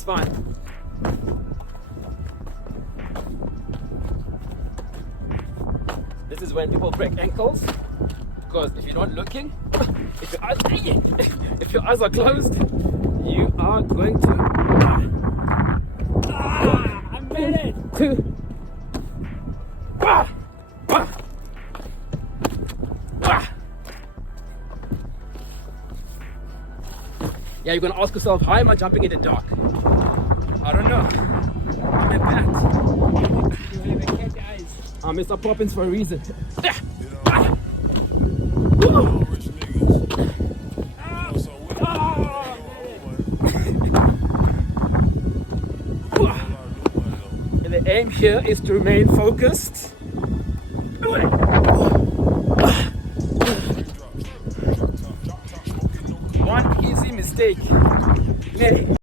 It's fine. This is when people break ankles, because if you're not looking, if your eyes are closed, you are going to. I made it. Yeah, you're gonna ask yourself, how am I jumping in the dark? I don't know. I'm a bat. I'm Mr. Poppins for a reason. And the aim here is to remain focused. One easy mistake.